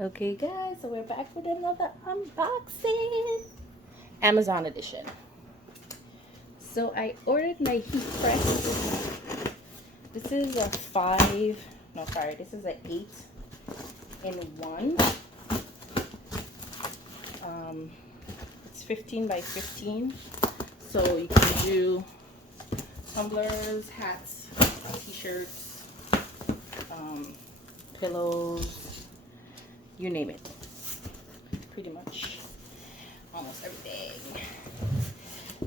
Okay guys, so we're back with another unboxing. Amazon edition. So I ordered my heat press. This is a this is an 8-in-1. It's 15 by 15. So you can do tumblers, hats, t-shirts, pillows, you name it. Pretty much almost everything.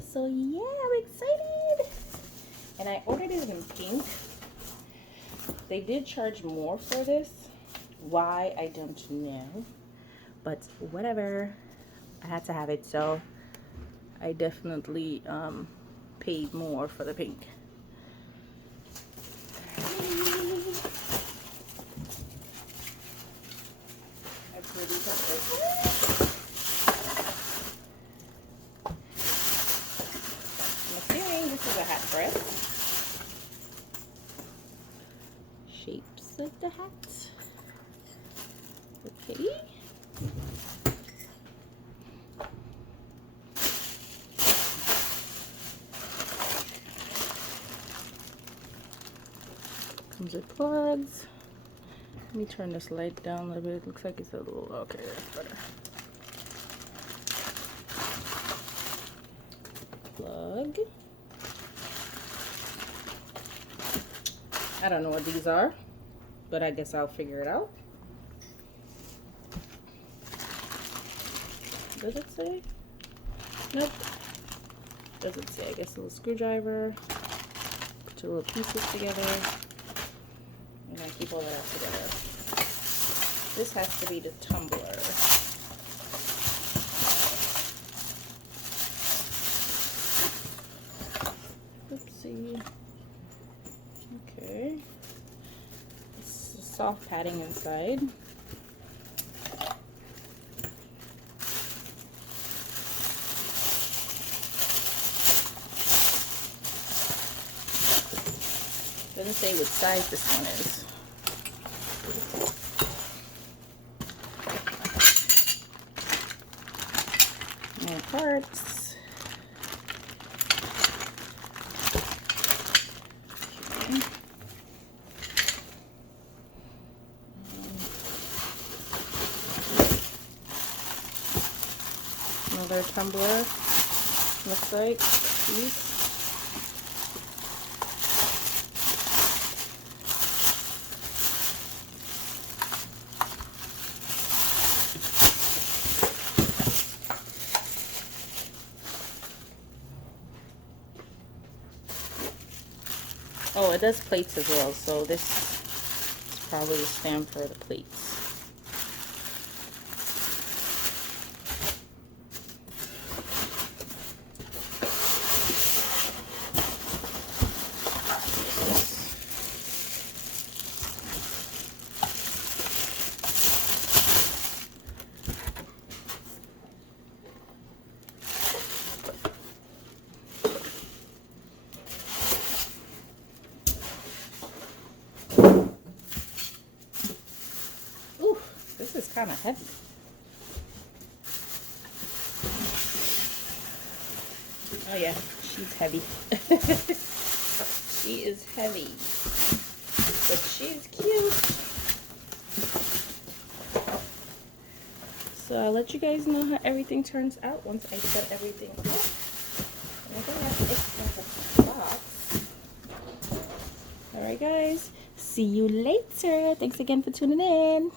So yeah, I'm excited. And I ordered it in pink. They did charge more for this. Why, I don't know. But whatever. I had to have it, so I definitely paid more for the pink. I'm assuming this is a hat press. Shapes of the hat. Okay. Comes with plugs. Let me turn this light down a little bit. It looks like it's a little, okay, that's better. Plug. I don't know what these are, but I guess I'll figure it out. Does it say? Nope. Doesn't say. I guess a little screwdriver. Put your little pieces together. And I keep all that up together. This has to be the tumbler. Oopsie. Okay. It's soft padding inside. Doesn't say what size this one is. More parts. Okay. Another tumbler. Looks like these. Oh, it does plates as well, so this is probably the stamp for the plates. This is kind of heavy. Oh yeah, she's heavy. She is heavy, but she's cute. So I'll let you guys know how everything turns out once I set everything up. And I think that's it for the box. Alright guys, see you later. Thanks again for tuning in.